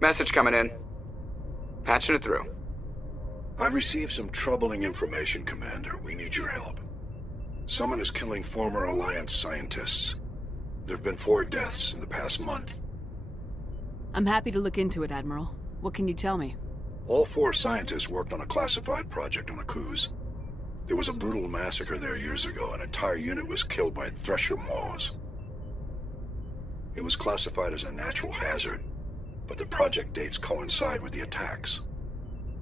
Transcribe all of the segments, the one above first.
Message coming in. Patching it through. I've received some troubling information, Commander. We need your help. Someone is killing former Alliance scientists. There have been 4 deaths in the past month. I'm happy to look into it, Admiral. What can you tell me? All 4 scientists worked on a classified project on Akuz. There was a brutal massacre there years ago. An entire unit was killed by Thresher maws. It was classified as a natural hazard, but the project dates coincide with the attacks.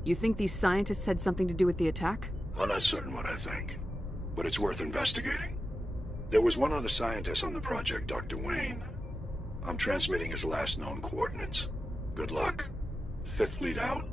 You think these scientists had something to do with the attack? I'm not certain what I think, but it's worth investigating. There was one other scientist on the project, Dr. Wayne. I'm transmitting his last known coordinates. Good luck. 5th Fleet out.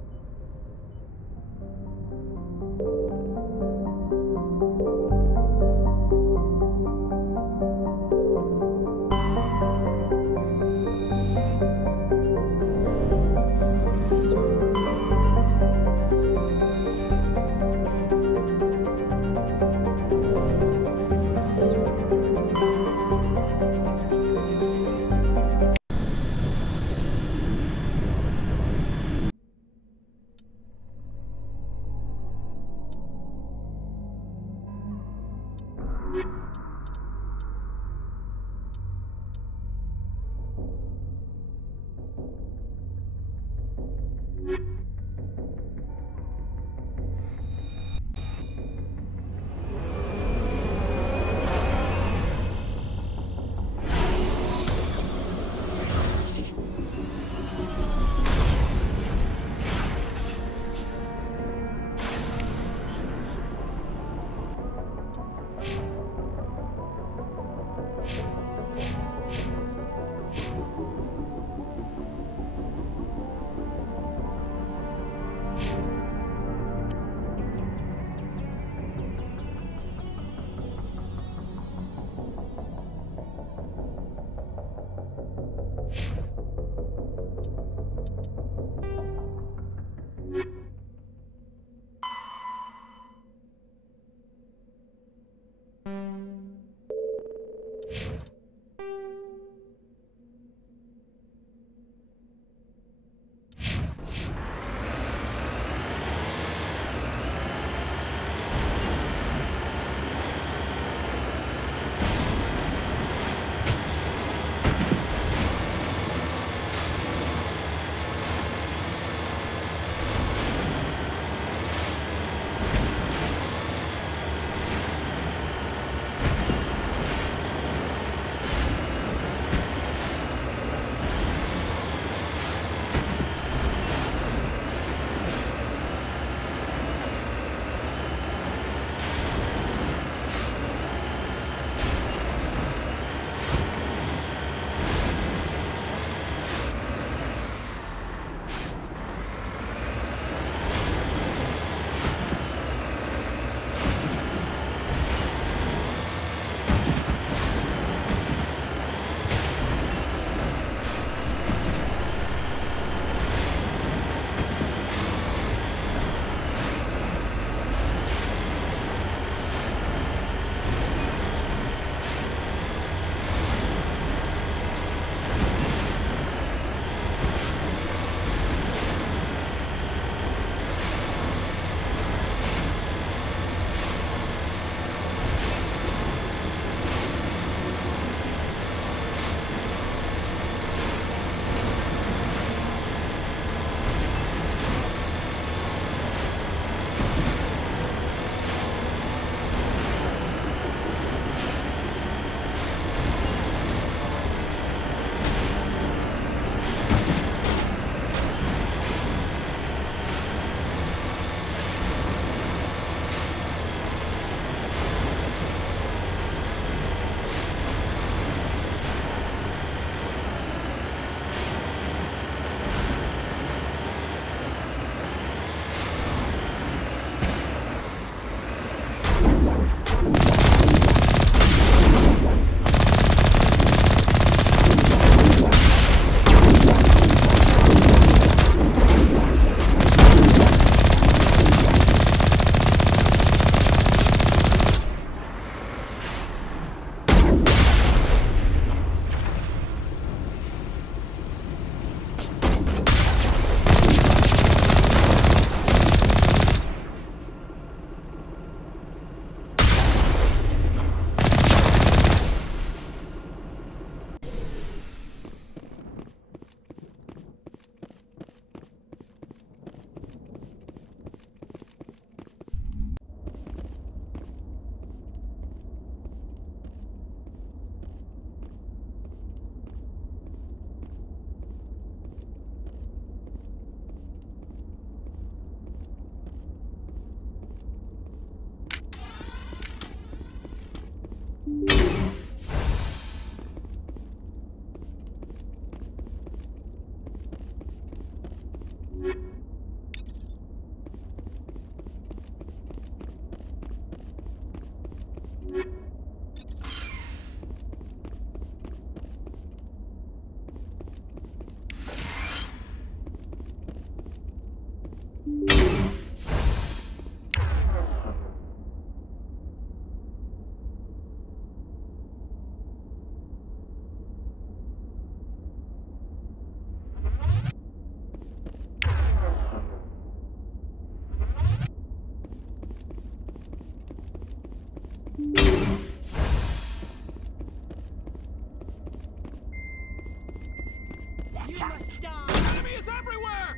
Enemy is everywhere!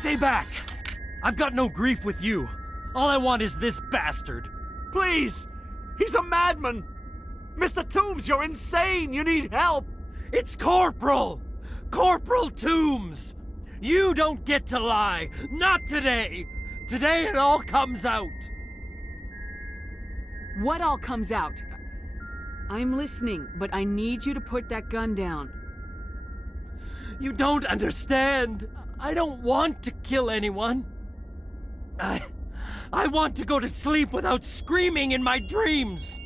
Stay back! I've got no grief with you. All I want is this bastard. Please! He's a madman! Mr. Toombs, you're insane! You need help! It's Corporal! Corporal Toombs! You don't get to lie! Not today! Today it all comes out! What all comes out? I'm listening, but I need you to put that gun down. You don't understand! I don't want to kill anyone. I want to go to sleep without screaming in my dreams.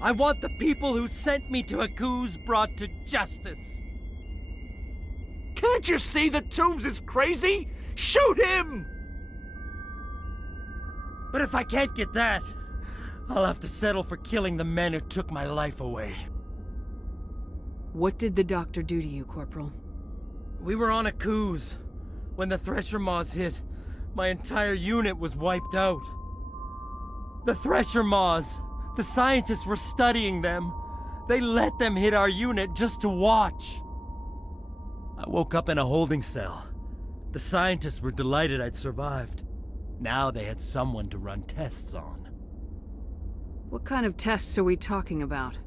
I want the people who sent me to Aku's brought to justice. Can't you see that Toombs is crazy? Shoot him! But if I can't get that, I'll have to settle for killing the men who took my life away. What did the doctor do to you, Corporal? We were on Aku's. When the Thresher Maws hit, my entire unit was wiped out. The Thresher Maws, the scientists were studying them. They let them hit our unit just to watch. I woke up in a holding cell. The scientists were delighted I'd survived. Now they had someone to run tests on. What kind of tests are we talking about?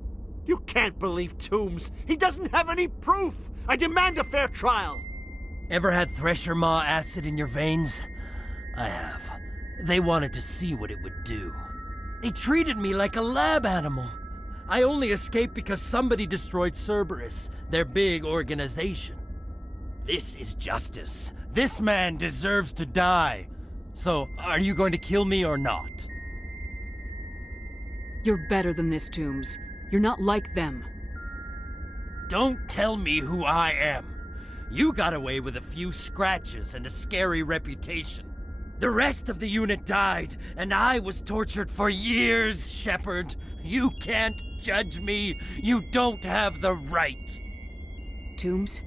You can't believe Toombs! He doesn't have any proof! I demand a fair trial! Ever had Thresher Maw acid in your veins? I have. They wanted to see what it would do. They treated me like a lab animal. I only escaped because somebody destroyed Cerberus, their big organization. This is justice. This man deserves to die. So, are you going to kill me or not? You're better than this, Toombs. You're not like them. Don't tell me who I am. You got away with a few scratches and a scary reputation. The rest of the unit died, and I was tortured for years, Shepard. You can't judge me. You don't have the right. Toombs,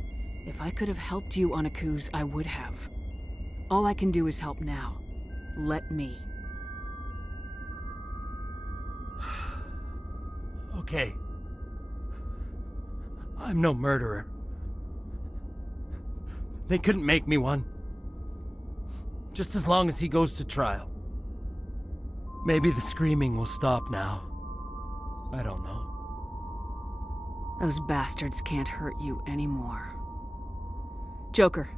if I could have helped you on Aku's, I would have. All I can do is help now. Let me. Okay. I'm no murderer. They couldn't make me one. Just as long as he goes to trial. Maybe the screaming will stop now. I don't know. Those bastards can't hurt you anymore. Joker,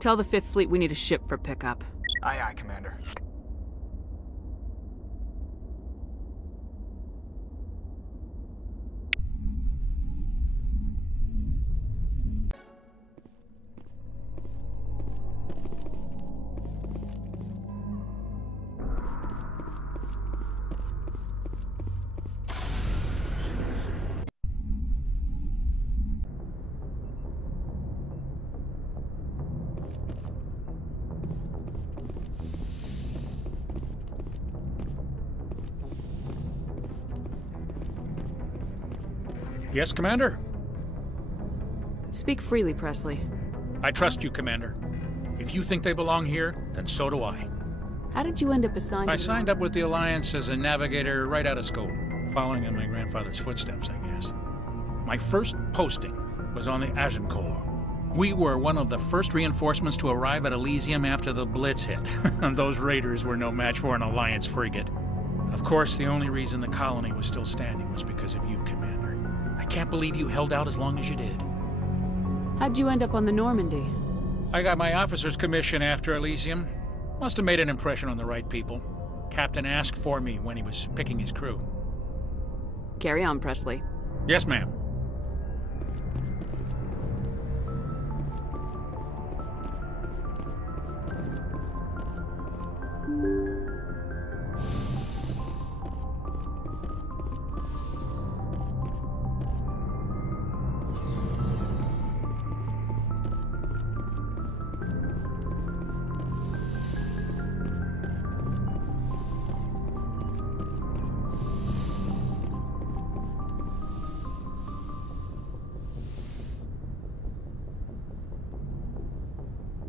tell the Fifth Fleet we need a ship for pickup. Aye, aye, Commander. Yes, Commander? Speak freely, Presley. I trust you, Commander. If you think they belong here, then so do I. How did you end up assigned to I the signed up with the Alliance as a navigator right out of school, following in my grandfather's footsteps, I guess. My first posting was on the Agincourt. We were one of the first reinforcements to arrive at Elysium after the Blitz hit. Those raiders were no match for an Alliance frigate. Of course, the only reason the colony was still standing was because of you, Commander. I can't believe you held out as long as you did. How'd you end up on the Normandy? I got my officer's commission after Elysium. Must have made an impression on the right people. Captain asked for me when he was picking his crew. Carry on, Presley. Yes, ma'am.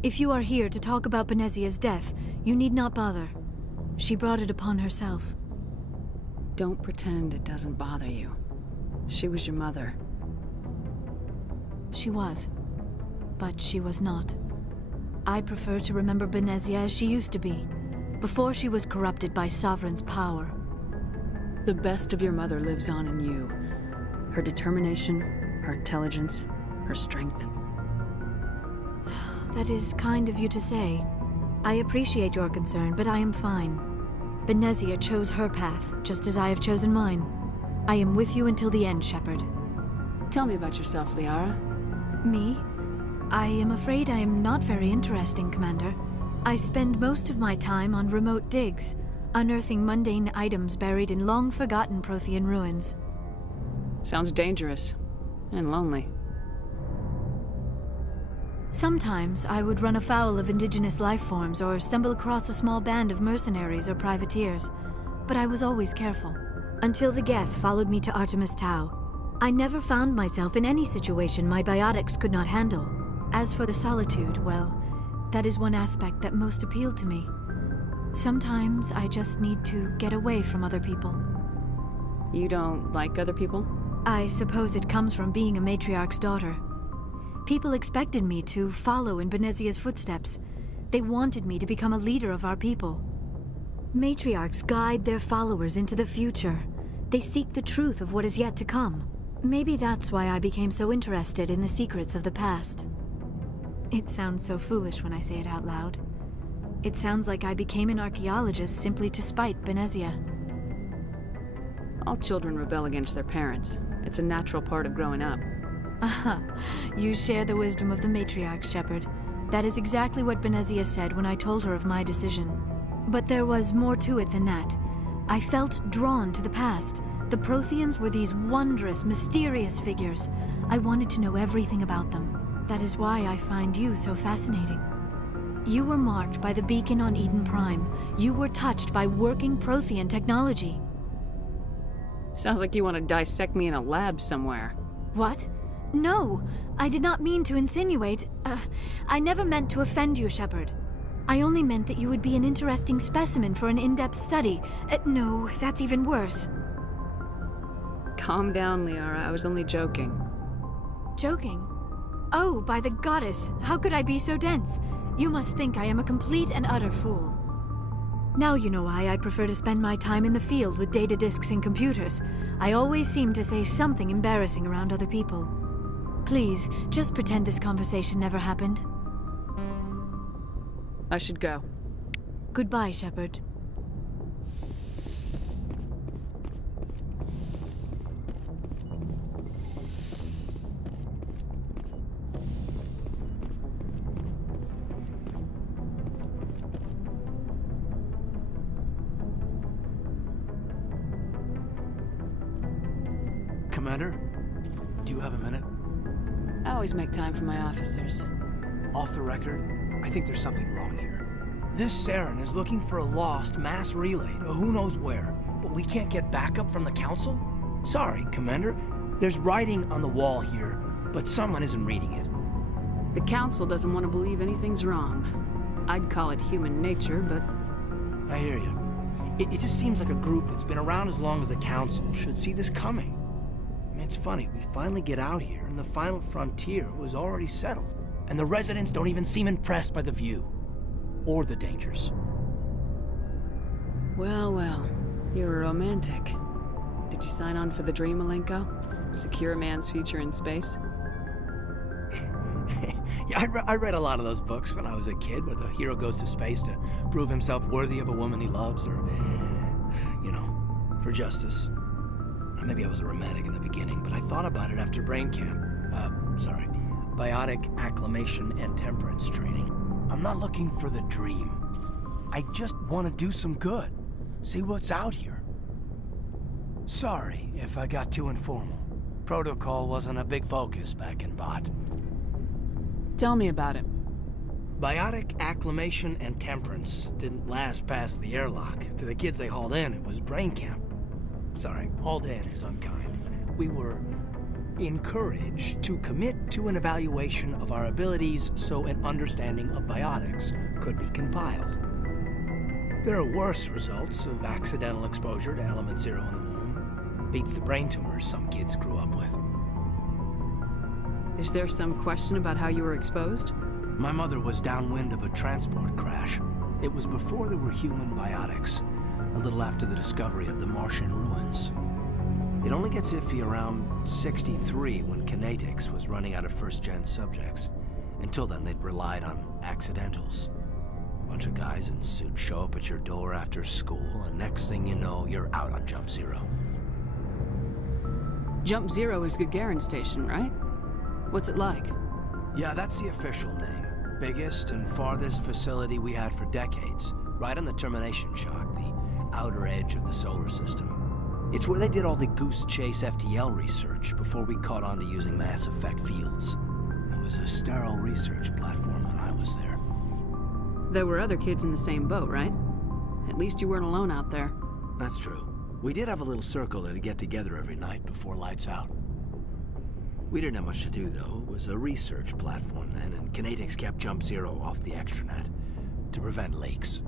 If you are here to talk about Benezia's death, you need not bother. She brought it upon herself. Don't pretend it doesn't bother you. She was your mother. She was. But she was not. I prefer to remember Benezia as she used to be, before she was corrupted by Sovereign's power. The best of your mother lives on in you. Her determination, her intelligence, her strength. That is kind of you to say. I appreciate your concern, but I am fine. Benezia chose her path, just as I have chosen mine. I am with you until the end, Shepard. Tell me about yourself, Liara. Me? I am afraid I am not very interesting, Commander. I spend most of my time on remote digs, unearthing mundane items buried in long-forgotten Prothean ruins. Sounds dangerous. And lonely. Sometimes I would run afoul of indigenous life forms or stumble across a small band of mercenaries or privateers, but I was always careful. Until the Geth followed me to Artemis Tau. I never found myself in any situation my biotics could not handle. As for the solitude, well, that is one aspect that most appealed to me. Sometimes I just need to get away from other people. You don't like other people? I suppose it comes from being a matriarch's daughter. People expected me to follow in Benezia's footsteps. They wanted me to become a leader of our people. Matriarchs guide their followers into the future. They seek the truth of what is yet to come. Maybe that's why I became so interested in the secrets of the past. It sounds so foolish when I say it out loud. It sounds like I became an archaeologist simply to spite Benezia. All children rebel against their parents. It's a natural part of growing up. Aha, you share the wisdom of the matriarch, Shepard. That is exactly what Benezia said when I told her of my decision. But there was more to it than that. I felt drawn to the past. The Protheans were these wondrous, mysterious figures. I wanted to know everything about them. That is why I find you so fascinating. You were marked by the beacon on Eden Prime. You were touched by working Prothean technology. Sounds like you want to dissect me in a lab somewhere. What? No, I did not mean to insinuate. I never meant to offend you, Shepard. I only meant that you would be an interesting specimen for an in-depth study. No, that's even worse. Calm down, Liara. I was only joking. Joking? Oh, by the goddess, how could I be so dense? You must think I am a complete and utter fool. Now you know why I prefer to spend my time in the field with data disks and computers. I always seem to say something embarrassing around other people. Please, just pretend this conversation never happened. I should go. Goodbye, Shepard. Commander, do you have a minute? I always make time for my officers. Off the record, I think there's something wrong here. This Saren is looking for a lost mass relay to who knows where, but we can't get backup from the Council? Sorry, Commander. There's writing on the wall here. but someone isn't reading it. The Council doesn't want to believe anything's wrong. I'd call it human nature, but... I hear you. It just seems like a group that's been around as long as the Council should see this coming. I mean, it's funny, we finally get out here, and the final frontier was already settled. And the residents don't even seem impressed by the view. Or the dangers. Well, well. You're a romantic. Did you sign on for the dream, Malenko? Secure a man's future in space? Yeah, I read a lot of those books when I was a kid, where the hero goes to space to prove himself worthy of a woman he loves, or, you know, for justice. Or maybe I was a romantic in the beginning, but I thought about it after brain camp. Biotic acclimation and temperance training. I'm not looking for the dream. I just want to do some good. See what's out here. Sorry if I got too informal. Protocol wasn't a big focus back in Bot. Tell me about it. Biotic acclimation and temperance didn't last past the airlock. To the kids they hauled in, it was brain camp. Sorry, hauled in is unkind. We were encouraged to commit to an evaluation of our abilities so an understanding of biotics could be compiled. There are worse results of accidental exposure to element 0 in the womb. Beats the brain tumors some kids grew up with. Is there some question about how you were exposed? My mother was downwind of a transport crash. It was before there were human biotics, a little after the discovery of the Martian ruins. It only gets iffy around 63 when Kinetics was running out of first-gen subjects. Until then, they'd relied on accidentals. A bunch of guys in suits show up at your door after school, and next thing you know, you're out on Jump Zero. Jump Zero is Gagarin Station, right? What's it like? Yeah, that's the official name. Biggest and farthest facility we had for decades. Right on the termination shock, the outer edge of the solar system. It's where they did all the Goose Chase FTL research before we caught on to using mass effect fields. It was a sterile research platform when I was there. There were other kids in the same boat, right? At least you weren't alone out there. That's true. We did have a little circle that'd get together every night before lights out. We didn't have much to do, though. It was a research platform then, and Kinetics kept Jump Zero off the extranet to prevent leaks.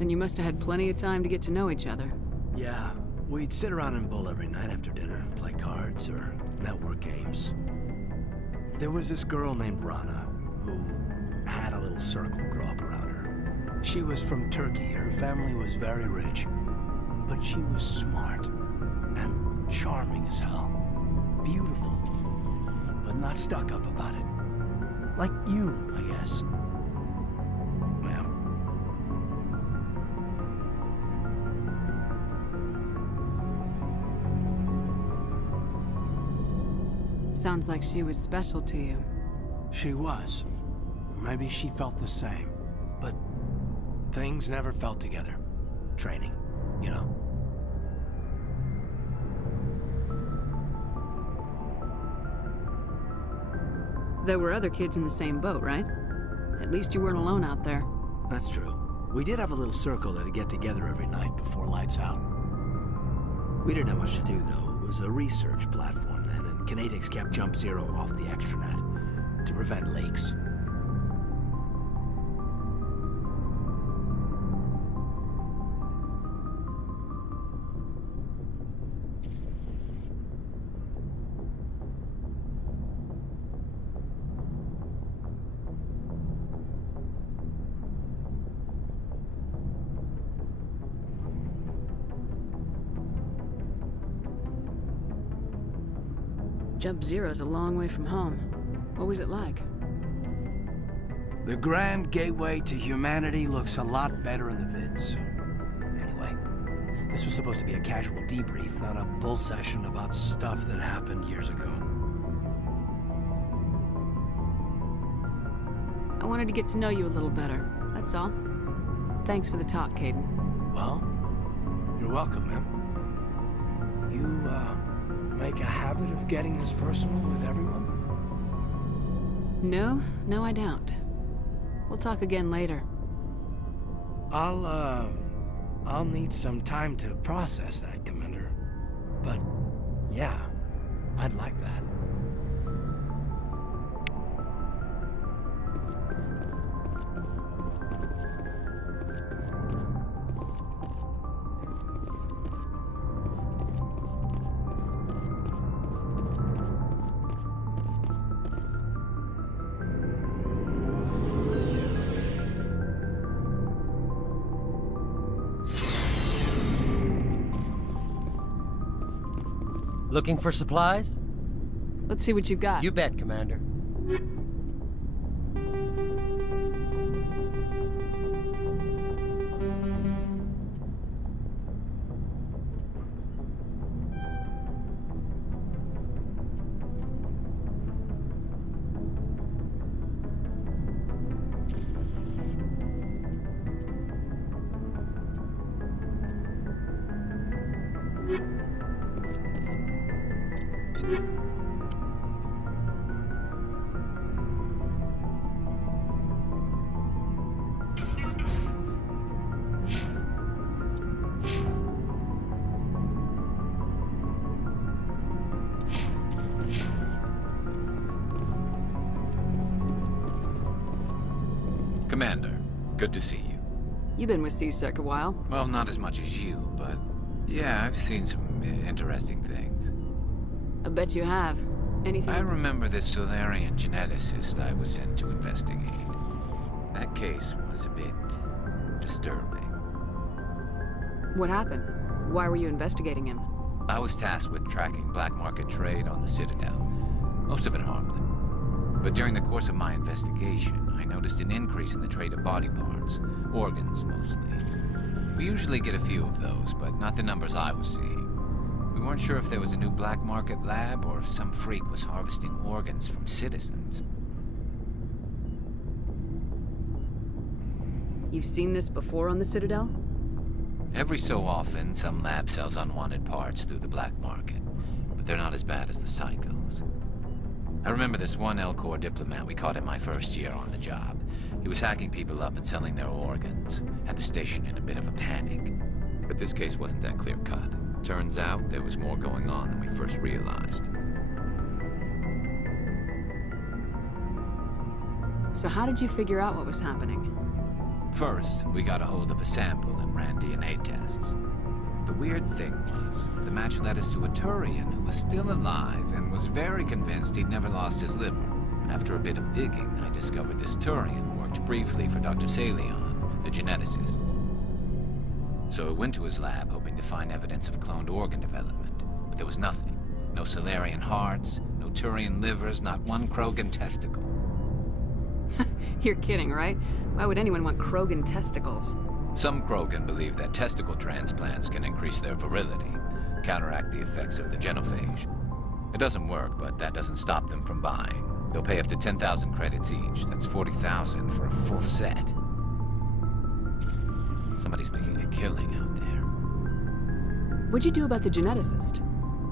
And you must have had plenty of time to get to know each other. Yeah, we'd sit around and bull every night after dinner, play cards or network games. There was this girl named Rana, who had a little circle grow up around her. She was from Turkey. Her family was very rich. But she was smart and charming as hell. Beautiful, but not stuck up about it. Like you, I guess. Yeah. Sounds like she was special to you. She was. Maybe she felt the same. But things never felt together. Training, you know. There were other kids in the same boat, right? At least you weren't alone out there. That's true. We did have a little circle that'd get together every night before lights out. We didn't have much to do, though. It was a research platform then, and Kinetics kept Jump Zero off the extranet to prevent leaks. Jump Zero's a long way from home. What was it like? The grand gateway to humanity looks a lot better in the vids. Anyway, this was supposed to be a casual debrief, not a bull session about stuff that happened years ago. I wanted to get to know you a little better, that's all. Thanks for the talk, Caden. Well, you're welcome, man. You, make a habit of getting this personal with everyone? No, I don't. We'll talk again later. I'll need some time to process that, Commander. But, yeah, I'd like that. Looking for supplies? Let's see what you got. You bet, Commander. Commander, good to see you. You've been with CSEC a while. Well, not as much as you, but yeah, I've seen some interesting things. I bet you have. Anything? I remember this Solarian geneticist I was sent to investigate. That case was a bit disturbing. What happened? Why were you investigating him? I was tasked with tracking black market trade on the Citadel, most of it harmless. But during the course of my investigation, I noticed an increase in the trade of body parts, organs mostly. We usually get a few of those, but not the numbers I was seeing. We weren't sure if there was a new black market lab or if some freak was harvesting organs from citizens. You've seen this before on the Citadel? Every so often, some lab sells unwanted parts through the black market, but they're not as bad as the psychos. I remember this one L-Corps diplomat we caught in my first year on the job. He was hacking people up and selling their organs. Had the station in a bit of a panic. But this case wasn't that clear-cut. Turns out there was more going on than we first realized. So how did you figure out what was happening? First, we got a hold of a sample and ran DNA tests. The weird thing was, the match led us to a Turian who was still alive and was very convinced he'd never lost his liver. After a bit of digging, I discovered this Turian worked briefly for Dr. Salion, the geneticist. So I went to his lab hoping to find evidence of cloned organ development, but there was nothing. No Solarian hearts, no Turian livers, not one Krogan testicle. You're kidding, right? Why would anyone want Krogan testicles? Some Krogan believe that testicle transplants can increase their virility, counteract the effects of the genophage. It doesn't work, but that doesn't stop them from buying. They'll pay up to 10,000 credits each. That's 40,000 for a full set. Somebody's making a killing out there. What'd you do about the geneticist?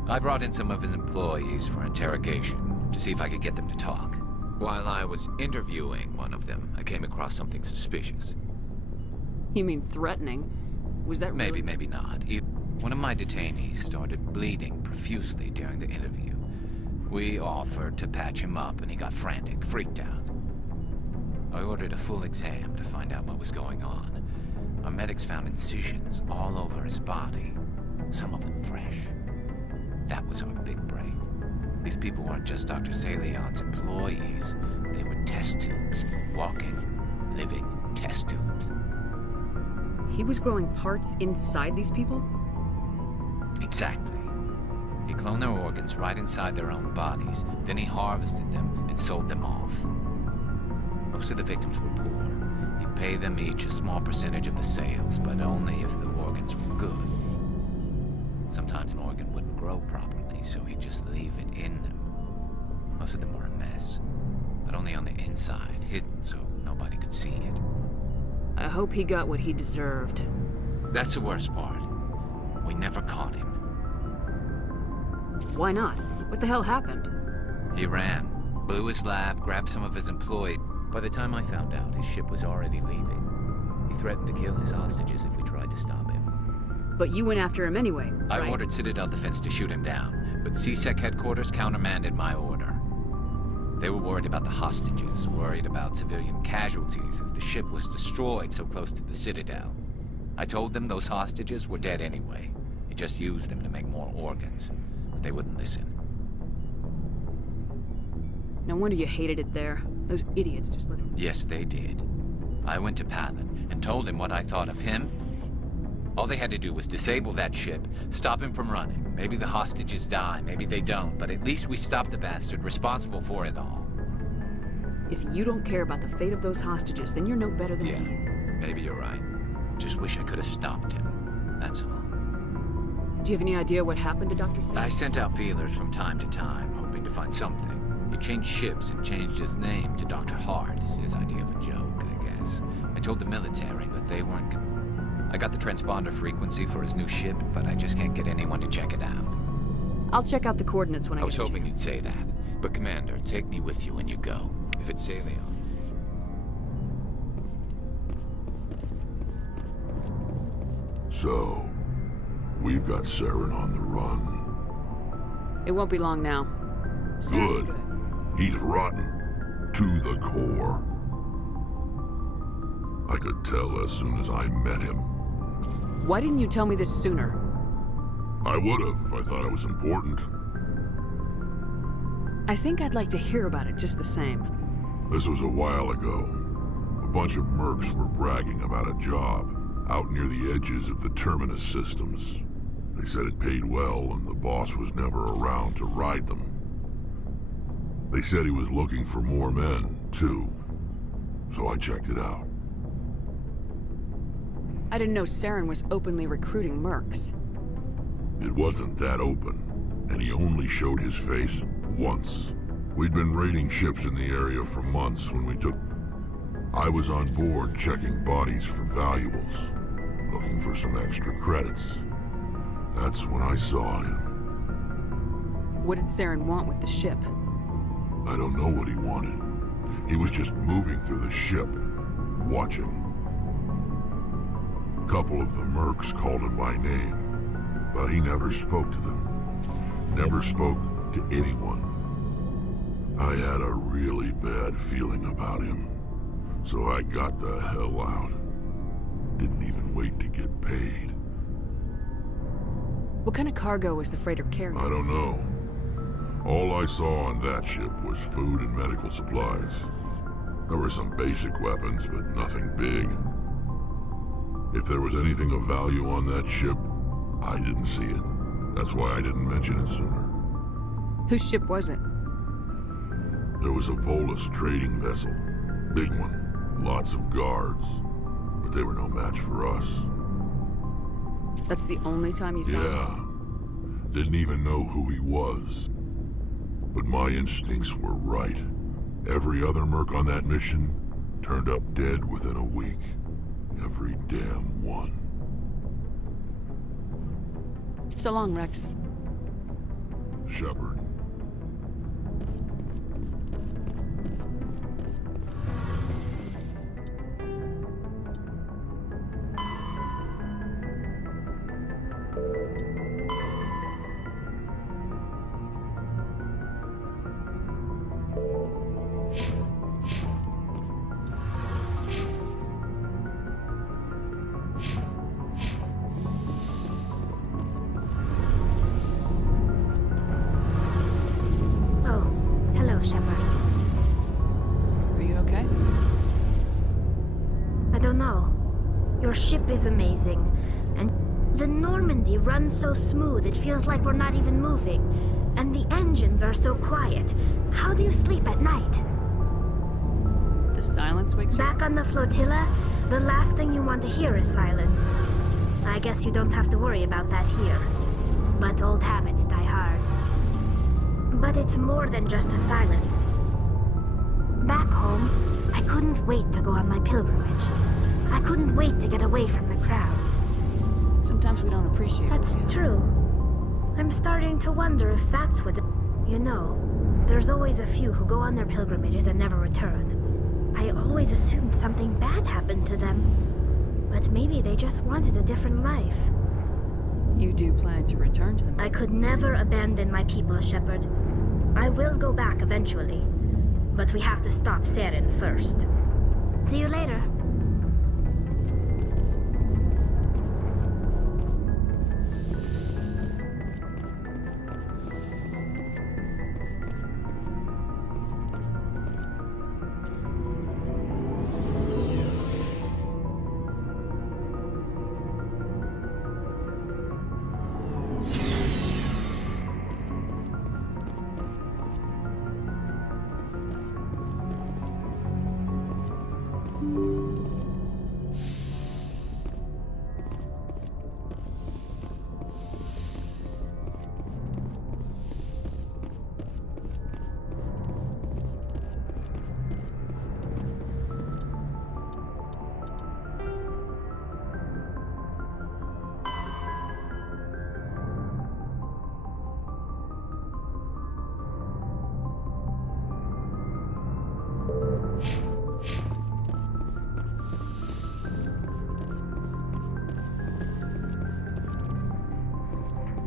I brought in some of his employees for interrogation, to see if I could get them to talk. While I was interviewing one of them, I came across something suspicious. You mean threatening? Was that really... Maybe not. One of my detainees started bleeding profusely during the interview. We offered to patch him up, and he got frantic, freaked out. I ordered a full exam to find out what was going on. Our medics found incisions all over his body, some of them fresh. That was our big break. These people weren't just Dr. Salion's employees. They were test tubes, walking, living test tubes. He was growing parts inside these people? Exactly. He cloned their organs right inside their own bodies, then he harvested them and sold them off. Most of the victims were poor. He'd pay them each a small percentage of the sales, but only if the organs were good. Sometimes an organ wouldn't grow properly, so he'd just leave it in them. Most of them were a mess, but only on the inside, hidden so nobody could see it. I hope he got what he deserved. That's the worst part. We never caught him. Why not? What the hell happened? He ran, blew his lab, grabbed some of his employees. By the time I found out, his ship was already leaving. He threatened to kill his hostages if we tried to stop him. But you went after him anyway, right? I ordered Citadel Defense to shoot him down, but CSEC headquarters countermanded my order. They were worried about the hostages, worried about civilian casualties if the ship was destroyed so close to the Citadel. I told them those hostages were dead anyway. You just used them to make more organs. But they wouldn't listen. No wonder you hated it there. Those idiots just let him... Yes, they did. I went to Patlin and told him what I thought of him. All they had to do was disable that ship, stop him from running. Maybe the hostages die, maybe they don't, but at least we stopped the bastard responsible for it all. If you don't care about the fate of those hostages, then you're no better than he is. Maybe you're right. Just wish I could have stopped him. That's all. Do you have any idea what happened to Dr. Singh? I sent out feelers from time to time, hoping to find something. He changed ships and changed his name to Dr. Hart. His idea of a joke, I guess. I told the military, but they weren't... I got the transponder frequency for his new ship, but I just can't get anyone to check it out. I'll check out the coordinates when I get was hoping you'd say that. But Commander, take me with you when you go. If it's Leon. So, we've got Saren on the run. It won't be long now. Saren's good. He's rotten. To the core. I could tell as soon as I met him. Why didn't you tell me this sooner? I would have if I thought it was important. I think I'd like to hear about it just the same. This was a while ago. A bunch of mercs were bragging about a job out near the edges of the Terminus systems. They said it paid well and the boss was never around to ride them. They said he was looking for more men, too. So I checked it out. I didn't know Saren was openly recruiting mercs. It wasn't that open, and he only showed his face once. We'd been raiding ships in the area for months when we took... I was on board checking bodies for valuables, looking for some extra credits. That's when I saw him. What did Saren want with the ship? I don't know what he wanted. He was just moving through the ship, watching. A couple of the mercs called him by name, but he never spoke to them. Never spoke to anyone. I had a really bad feeling about him, so I got the hell out. Didn't even wait to get paid. What kind of cargo was the freighter carrying? I don't know. All I saw on that ship was food and medical supplies. There were some basic weapons, but nothing big. If there was anything of value on that ship, I didn't see it. That's why I didn't mention it sooner. Whose ship was it? There was a Volus trading vessel. Big one. Lots of guards. But they were no match for us. That's the only time you saw him? Yeah. Didn't even know who he was. But my instincts were right. Every other merc on that mission turned up dead within a week. Every damn one. So long, Rex. Shepard. Your ship is amazing, and the Normandy runs so smooth it feels like we're not even moving, and the engines are so quiet. How do you sleep at night? The silence wakes you up? Back on the flotilla, the last thing you want to hear is silence. I guess you don't have to worry about that here. But old habits die hard. But it's more than just the silence. Back home, I couldn't wait to go on my pilgrimage. I couldn't wait to get away from the crowds. Sometimes we don't appreciate That's true. I'm starting to wonder if that's what... You know, there's always a few who go on their pilgrimages and never return. I always assumed something bad happened to them. But maybe they just wanted a different life. You do plan to return to them? I could never abandon my people, Shepard. I will go back eventually, but we have to stop Saren first. See you later.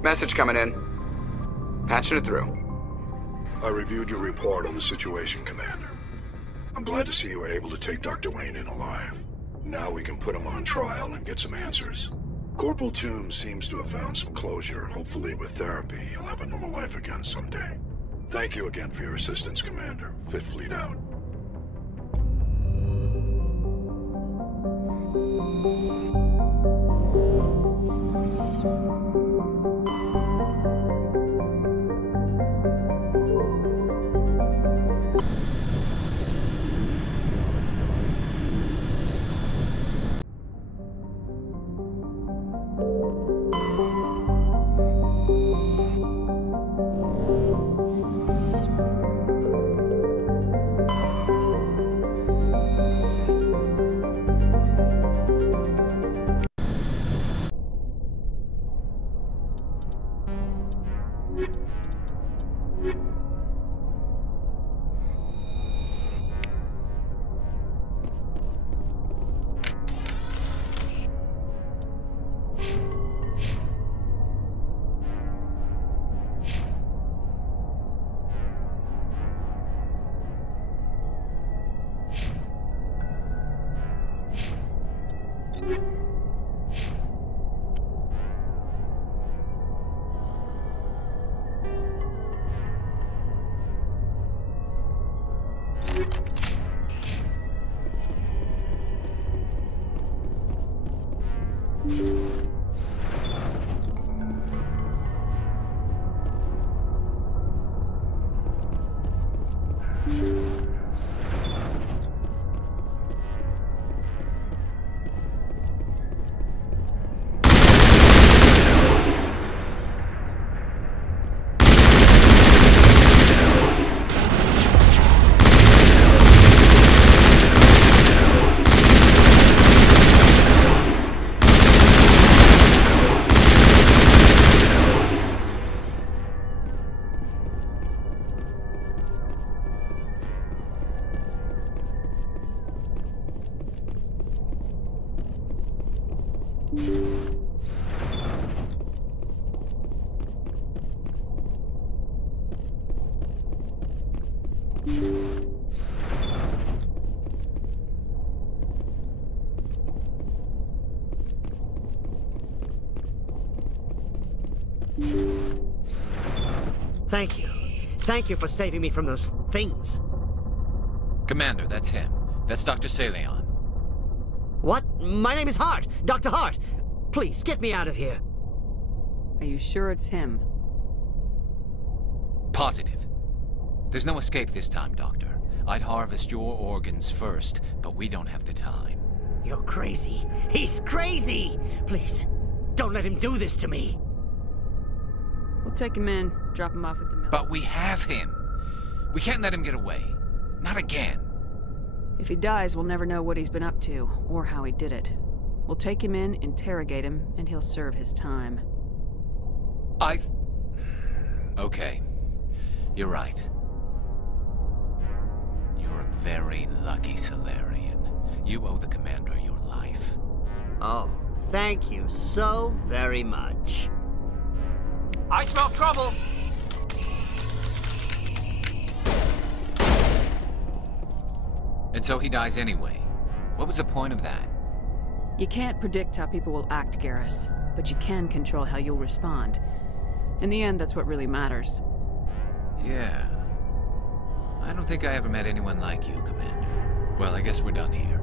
Message coming in. Patching it through. I reviewed your report on the situation, Commander. I'm glad to see you were able to take Dr. Wayne in alive. Now we can put him on trial and get some answers. Corporal Toombs seems to have found some closure. Hopefully with therapy, he'll have a normal life again someday. Thank you again for your assistance, Commander. Fifth Fleet out. Thank you. Thank you for saving me from those things. Commander, that's him. That's Dr. Saleon. What? My name is Hart. Dr. Hart. Please, get me out of here. Are you sure it's him? Positive. There's no escape this time, Doctor. I'd harvest your organs first, but we don't have the time. You're crazy. He's crazy! Please, don't let him do this to me. We'll take him in, drop him off at the mill. But we have him. We can't let him get away. Not again. If he dies, we'll never know what he's been up to, or how he did it. We'll take him in, interrogate him, and he'll serve his time. Okay. You're right. You're a very lucky Salarian. You owe the Commander your life. Oh, thank you so very much. I smell trouble! And so he dies anyway. What was the point of that? You can't predict how people will act, Garrus, but you can control how you'll respond. In the end, that's what really matters. Yeah. I don't think I ever met anyone like you, Commander. Well, I guess we're done here.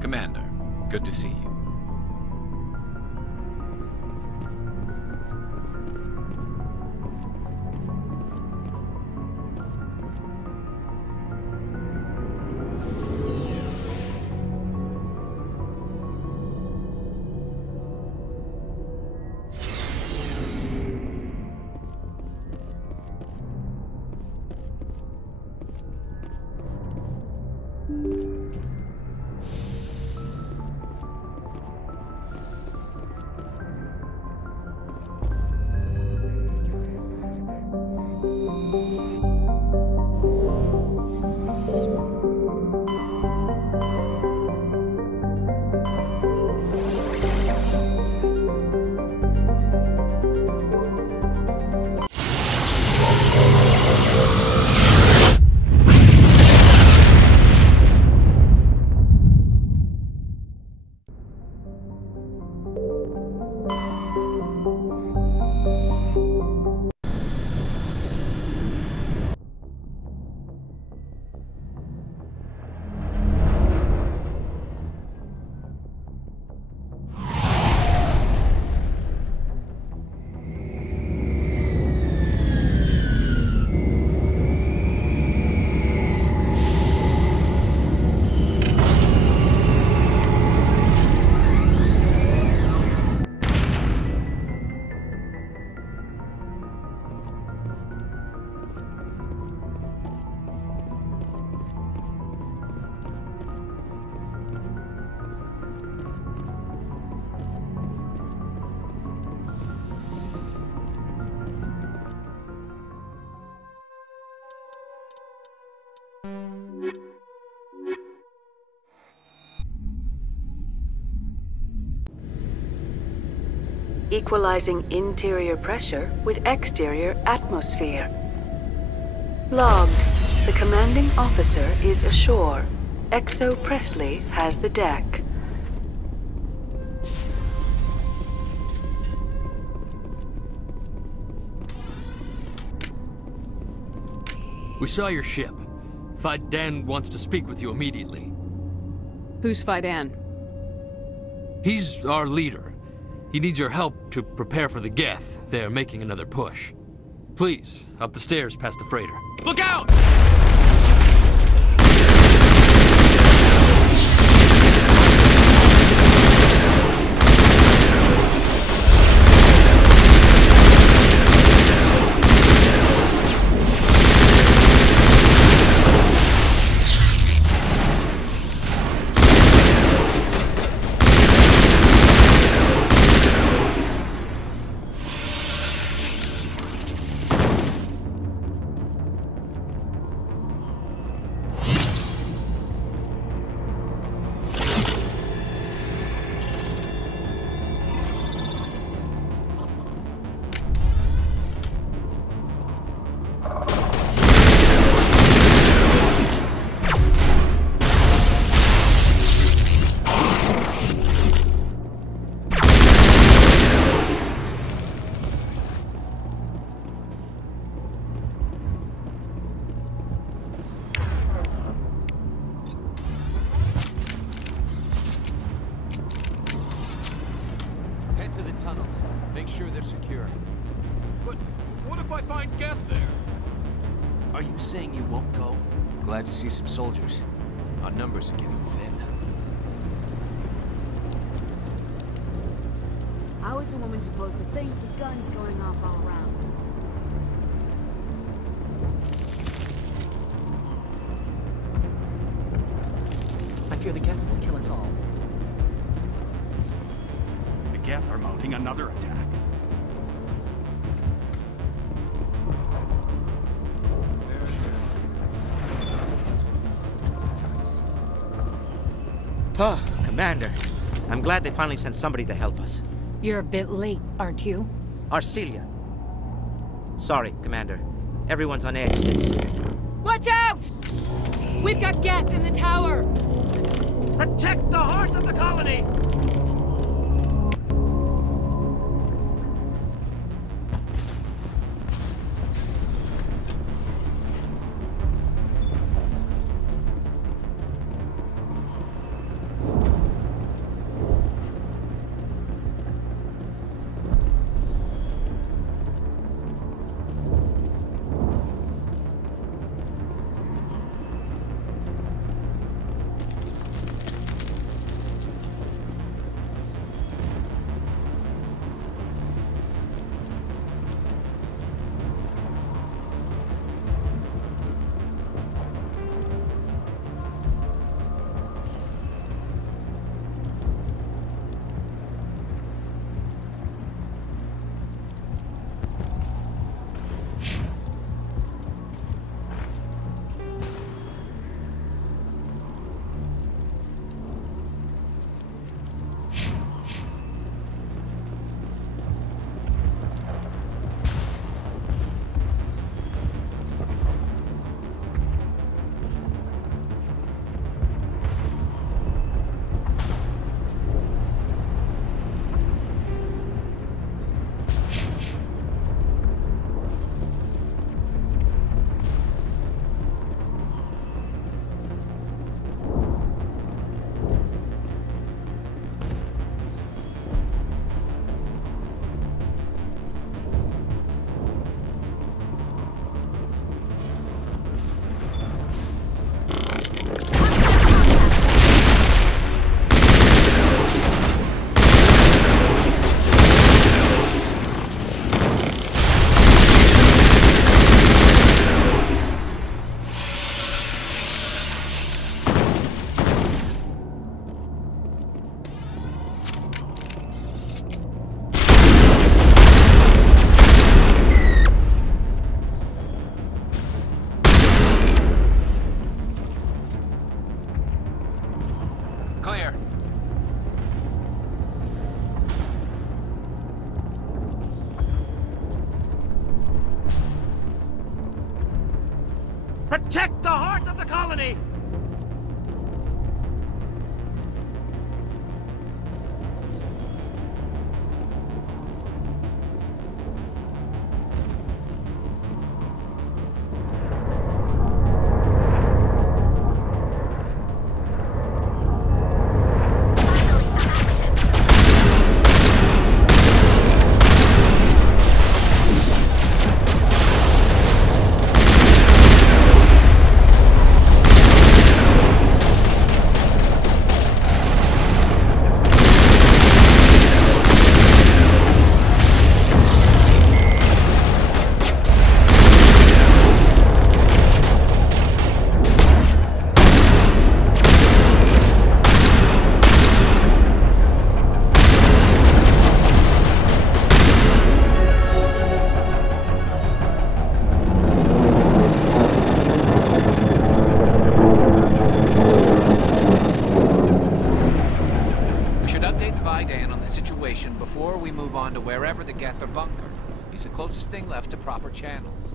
Commander, good to see you. Equalizing interior pressure with exterior atmosphere. Logged. The commanding officer is ashore. Exo Presley has the deck. We saw your ship. Dan wants to speak with you immediately. Who's Dan? He's our leader. He needs your help to prepare for the Geth. They're making another push. Please, up the stairs past the freighter. Look out! tunnels. Make sure they're secure. But what if I find Geth there? Are you saying you won't go? Glad to see some soldiers. Our numbers are getting thin. How is a woman supposed to think with guns going off all around? I fear the Geth will kill us all. The Geth are mounting another attack. Huh, Commander. I'm glad they finally sent somebody to help us. You're a bit late, aren't you? Arcelia. Sorry, Commander. Everyone's on edge since... Watch out! We've got Geth in the tower! Protect the heart of the colony! Clear. Protect the heart of the colony! situation before we move on to wherever the Geth are bunkered. He's the closest thing left to proper channels.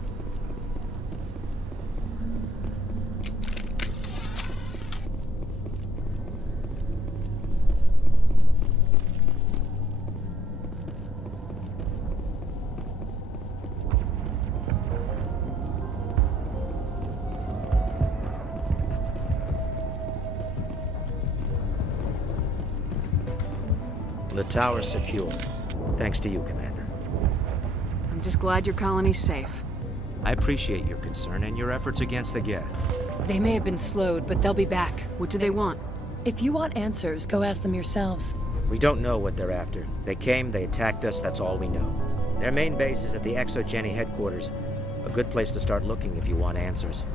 The tower's secure. Thanks to you, Commander. I'm just glad your colony's safe. I appreciate your concern and your efforts against the Geth. They may have been slowed, but they'll be back. What do they want? If you want answers, go ask them yourselves. We don't know what they're after. They came, they attacked us, that's all we know. Their main base is at the Exogeny headquarters. A good place to start looking if you want answers.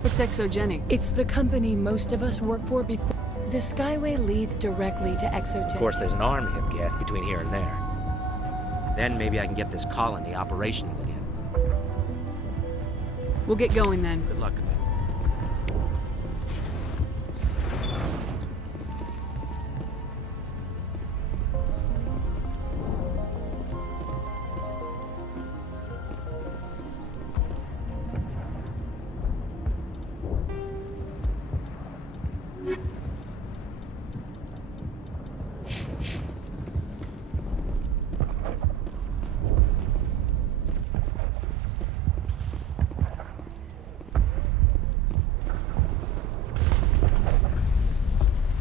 What's Exogeny? It's the company most of us work for before. The Skyway leads directly to Exogeny. Of course, there's an army of Geth between here and there. Then maybe I can get this colony operational again. We'll get going then. Good luck, Commander.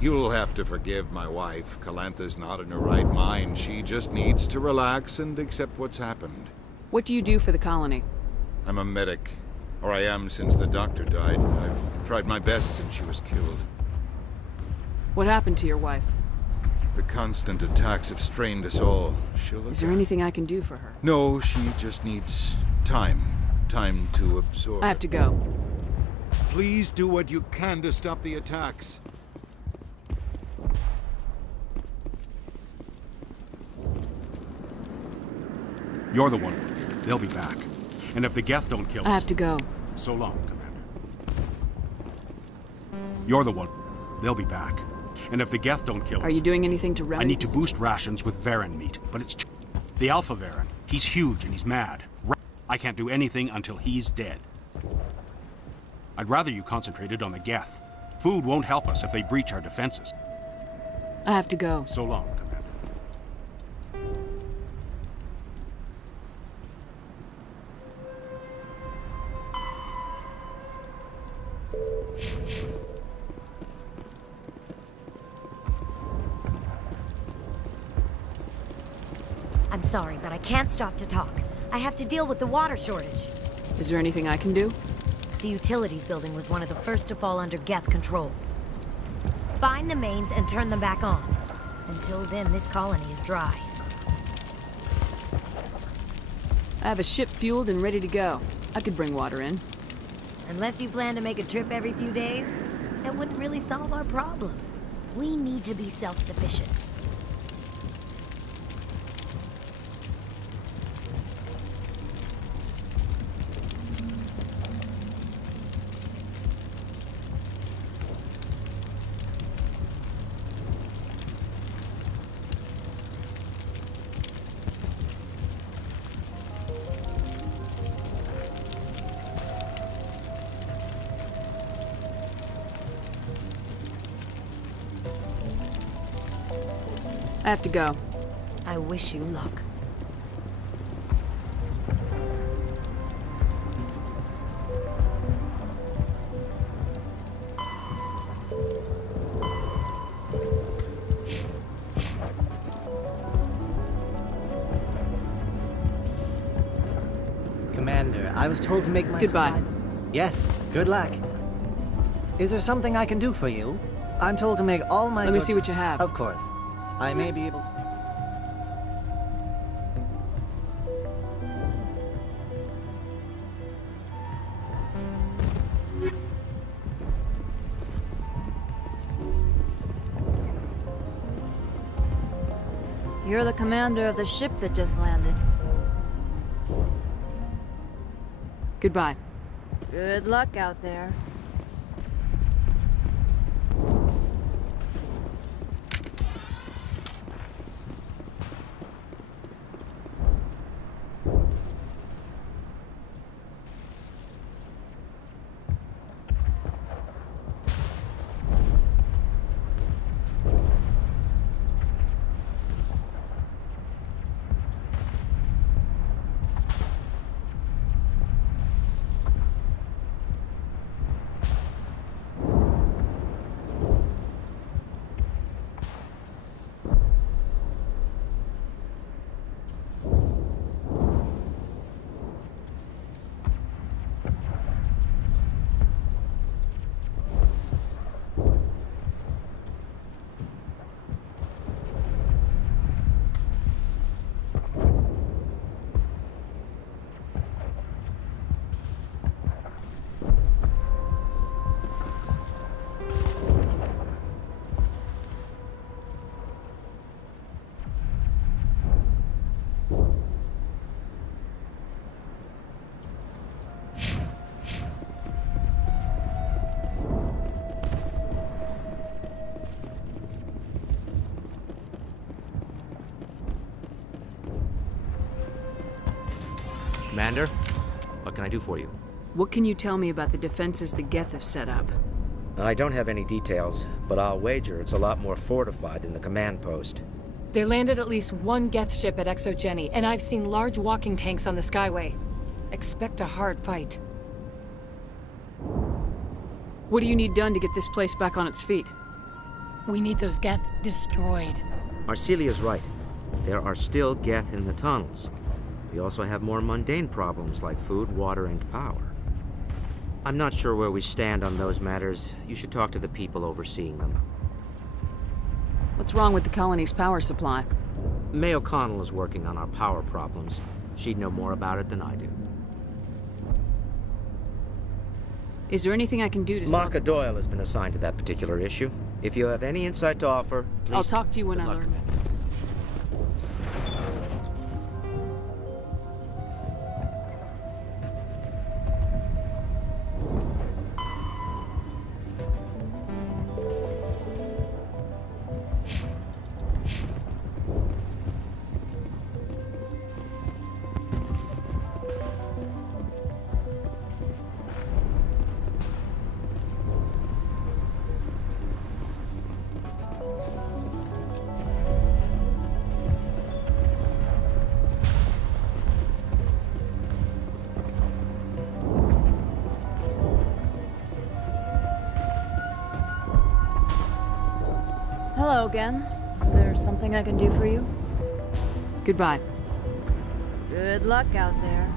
You'll have to forgive my wife. Calantha's not in her right mind. She just needs to relax and accept what's happened. What do you do for the colony? I'm a medic. Or I am since the doctor died. I've tried my best since she was killed. What happened to your wife? The constant attacks have strained us all. She'll Is there anything I can do for her? No, she just needs time. Time to absorb. I have to go. Please do what you can to stop the attacks. You're the one. They'll be back. And if the Geth don't kill us... I have to go. So long, Commander. You're the one. They'll be back. And if the Geth don't kill us... Are you doing anything to remedy I need to boost rations with Varren meat, but it's... The Alpha Varren. He's huge and he's mad. I can't do anything until he's dead. I'd rather you concentrated on the Geth. Food won't help us if they breach our defenses. I have to go. So long, Commander. I'm sorry, but I can't stop to talk. I have to deal with the water shortage. Is there anything I can do? The utilities building was one of the first to fall under Geth control. Find the mains and turn them back on. Until then, this colony is dry. I have a ship fueled and ready to go. I could bring water in. Unless you plan to make a trip every few days, that wouldn't really solve our problem. We need to be self-sufficient. I have to go. I wish you luck. Commander, I was told to make my Goodbye. supplies. Yes, good luck. Is there something I can do for you? I'm told to make all my... Let me see what you have. Of course. I may be able to... You're the commander of the ship that just landed. Goodbye. Good luck out there. Commander, what can I do for you? What can you tell me about the defenses the Geth have set up? I don't have any details, but I'll wager it's a lot more fortified than the command post. They landed at least one Geth ship at Exogeny, and I've seen large walking tanks on the Skyway. Expect a hard fight. What do you need done to get this place back on its feet? We need those Geth destroyed. Arcelia's right. There are still Geth in the tunnels. We also have more mundane problems like food, water, and power. I'm not sure where we stand on those matters. You should talk to the people overseeing them. What's wrong with the colony's power supply? May O'Connell is working on our power problems. She'd know more about it than I do. Is there anything I can do to Maka Doyle has been assigned to that particular issue. If you have any insight to offer, please... I'll talk to you when I learn. Hello again. Is there something I can do for you? Goodbye. Good luck out there.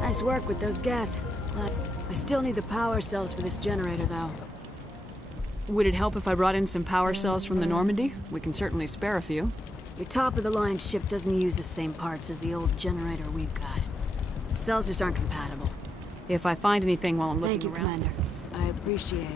Nice work with those Geth. I still need the power cells for this generator, though. Would it help if I brought in some power cells from the Normandy? We can certainly spare a few. Your top-of-the-line ship doesn't use the same parts as the old generator we've got. The cells just aren't compatible. If I find anything while I'm looking Thank you, around... Commander. I appreciate it.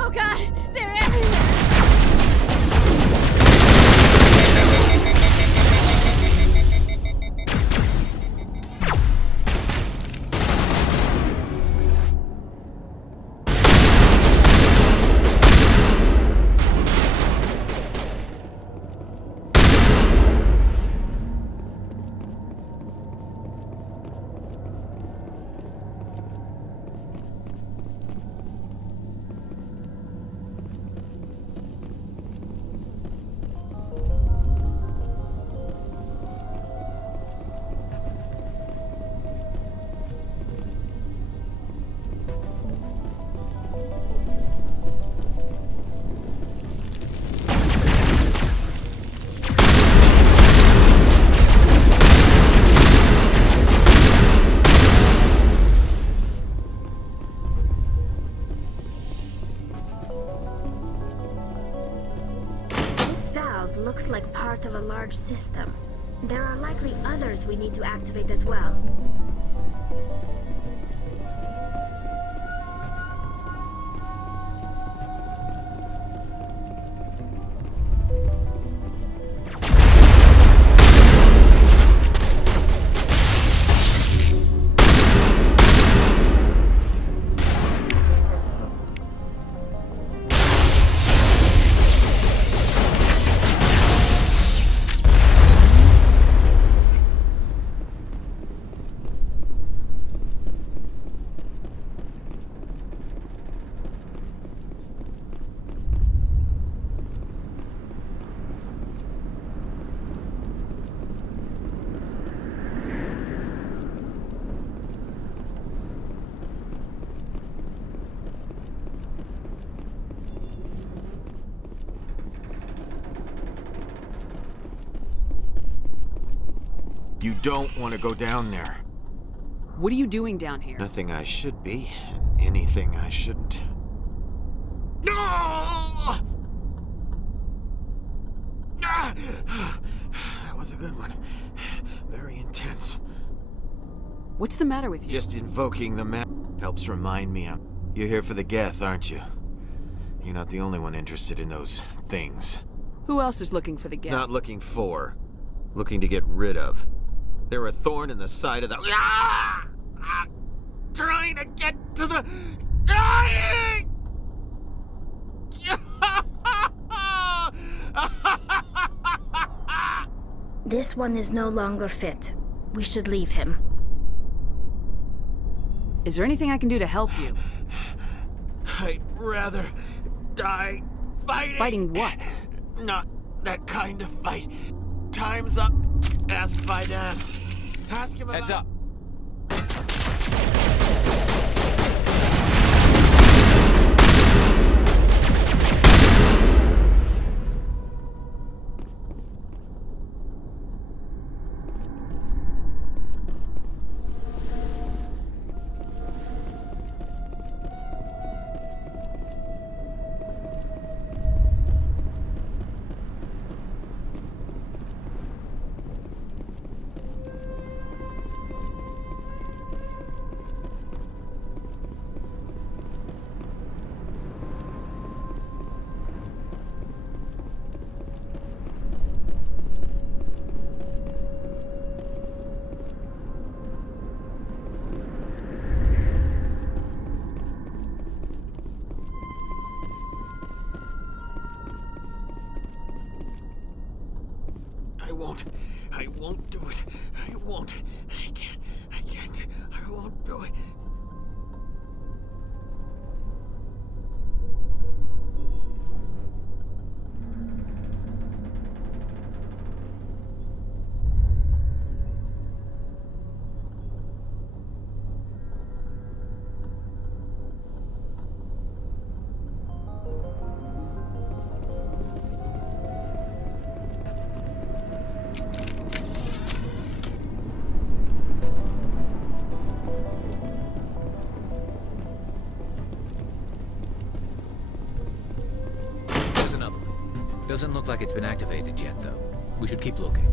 Oh god, they're everywhere! Looks like part of a large system. There are likely others we need to activate as well. You don't want to go down there. What are you doing down here? Nothing I should be, and anything I shouldn't. No! That was a good one. Very intense. What's the matter with you? Just invoking the map helps remind me you're here for the Geth, aren't you? You're not the only one interested in those things. Who else is looking for the Geth? Not looking for. Looking to get rid of. They're a thorn in the side of the... Trying to get to the... Dying! This one is no longer fit. We should leave him. Is there anything I can do to help you? I'd rather die fighting. Fighting what? Not that kind of fight. Time's up. Ask Fidan. Ask him about... Heads up. I won't do it. I won't. I can't. I won't do it. Doesn't look like it's been activated yet, though. We should keep looking.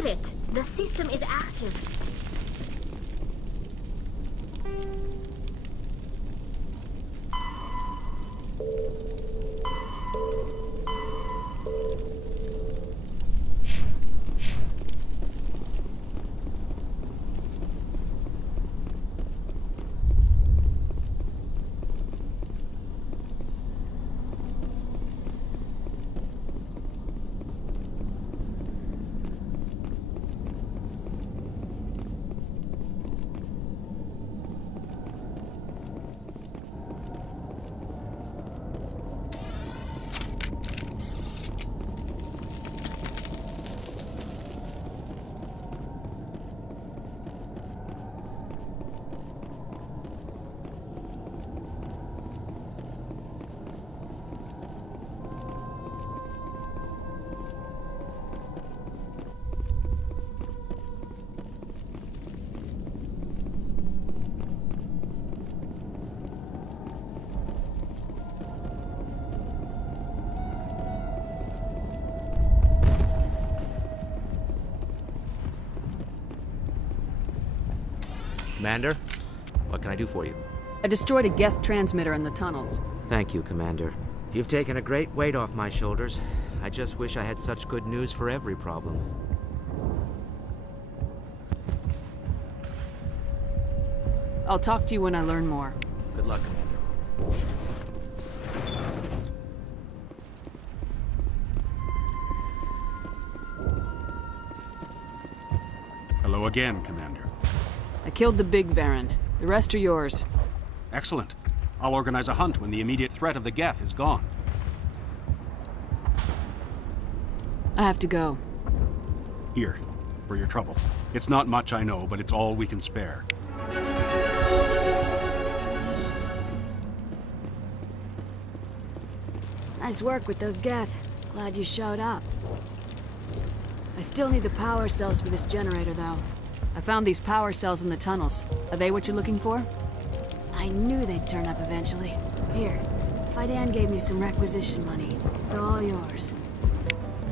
did it! The system is active. Commander, what can I do for you? I destroyed a Geth transmitter in the tunnels. Thank you, Commander. You've taken a great weight off my shoulders. I just wish I had such good news for every problem. I'll talk to you when I learn more. Good luck, Commander. Hello again, Commander. I killed the big Varen. The rest are yours. Excellent. I'll organize a hunt when the immediate threat of the Geth is gone. I have to go. Here, for your trouble. It's not much, I know, but it's all we can spare. Nice work with those Geth. Glad you showed up. I still need the power cells for this generator, though. I found these power cells in the tunnels. Are they what you're looking for? I knew they'd turn up eventually. Here, Fidan gave me some requisition money. It's all yours.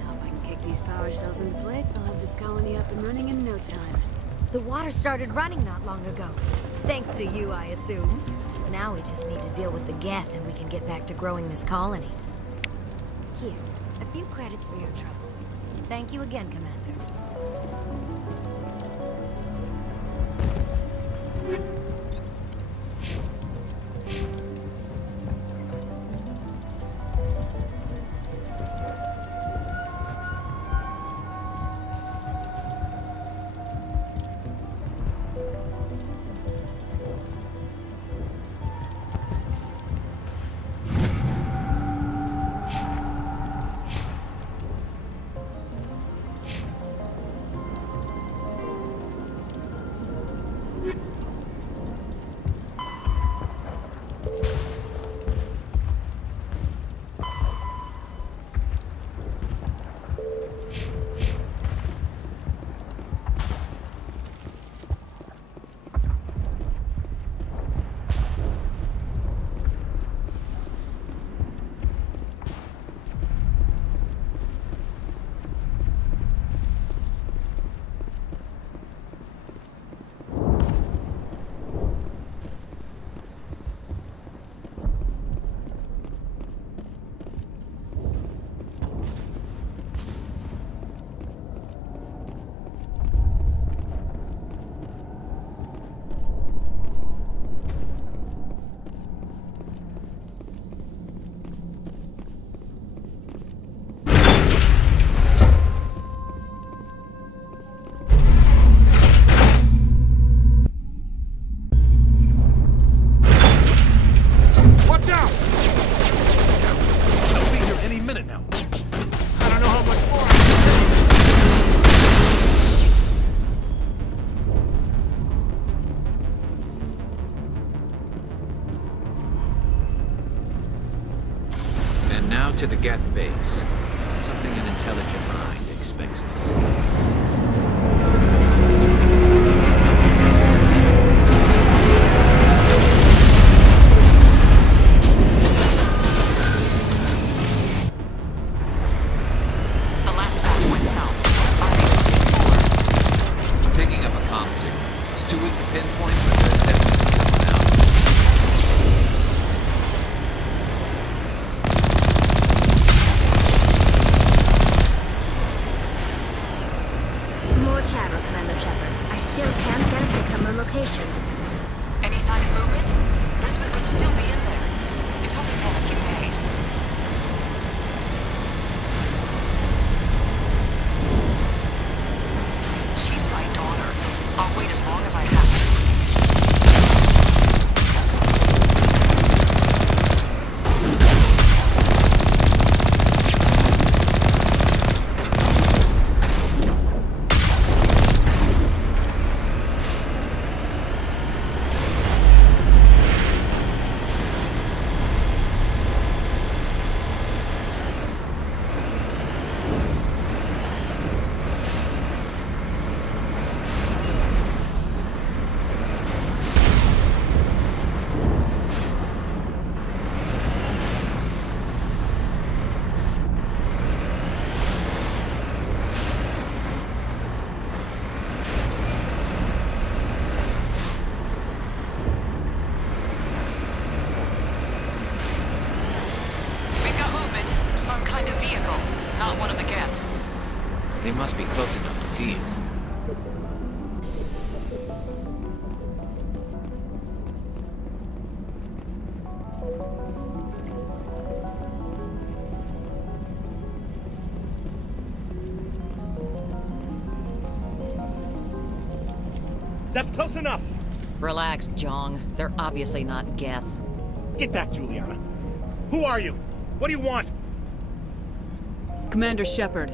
Now if I can kick these power cells into place, I'll have this colony up and running in no time. The water started running not long ago. Thanks to you, I assume. Now we just need to deal with the Geth and we can get back to growing this colony. Here, a few credits for your trouble. Thank you again, Commander. To the Geth base. Something an intelligent mind expects to see. The last batch went south. Our agents forward. too weak to pinpoint, but there's definitely someone out. More chatter, Commander Shepard. I still can't get a fix on the location. Any sign of movement? Lisbeth could still be in there. It's only been a few days. She's my daughter. I'll wait as long as I have to. Some kind of vehicle, not one of the Geth. They must be close enough to see us. That's close enough! Relax, Jong. They're obviously not Geth. Get back, Juliana. Who are you? What do you want? Commander Shepard,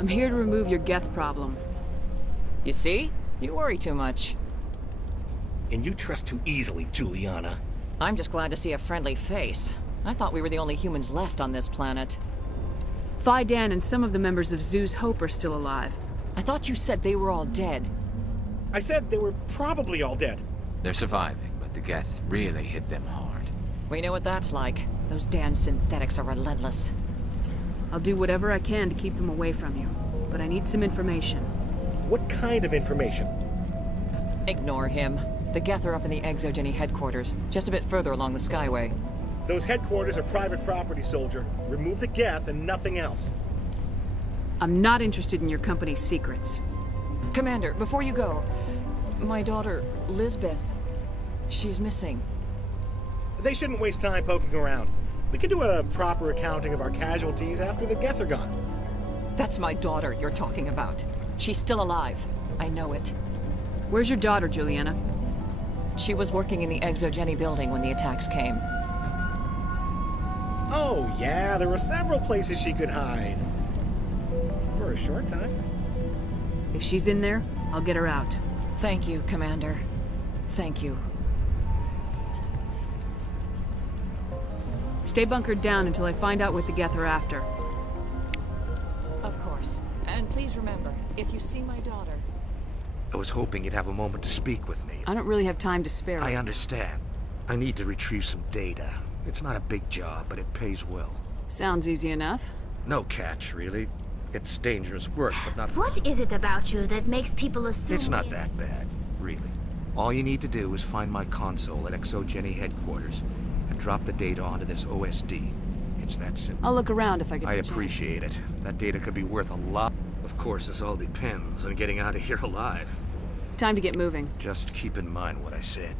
I'm here to remove your Geth problem. You see? You worry too much. And you trust too easily, Juliana. I'm just glad to see a friendly face. I thought we were the only humans left on this planet. Phi Dan and some of the members of Zoo's Hope are still alive. I thought you said they were all dead. I said they were probably all dead. They're surviving, but the Geth really hit them hard. We know what that's like. Those damn synthetics are relentless. I'll do whatever I can to keep them away from you, but I need some information. What kind of information? Ignore him. The Geth are up in the Exogeny headquarters, just a bit further along the Skyway. Those headquarters are private property, soldier. Remove the Geth and nothing else. I'm not interested in your company's secrets. Commander, before you go, my daughter, Lisbeth, she's missing. They shouldn't waste time poking around. We can do a proper accounting of our casualties after the Geth are gone. That's my daughter you're talking about. She's still alive. I know it. Where's your daughter, Juliana? She was working in the Exogeny building when the attacks came. Oh, yeah, there were several places she could hide. For a short time. If she's in there, I'll get her out. Thank you, Commander. Thank you. Stay bunkered down until I find out what the Geth are after. Of course. And please remember, if you see my daughter... I was hoping you'd have a moment to speak with me. I don't really have time to spare. I understand. I need to retrieve some data. It's not a big job, but it pays well. Sounds easy enough. No catch, really. It's dangerous work, but not... What is it about you that makes people assume... It's not that bad, really. All you need to do is find my console at Exogeny headquarters and drop the data onto this OSD. It's that simple. I'll look around if I get I appreciate it. That data could be worth a lot. Of course, this all depends on getting out of here alive. Time to get moving. Just keep in mind what I said.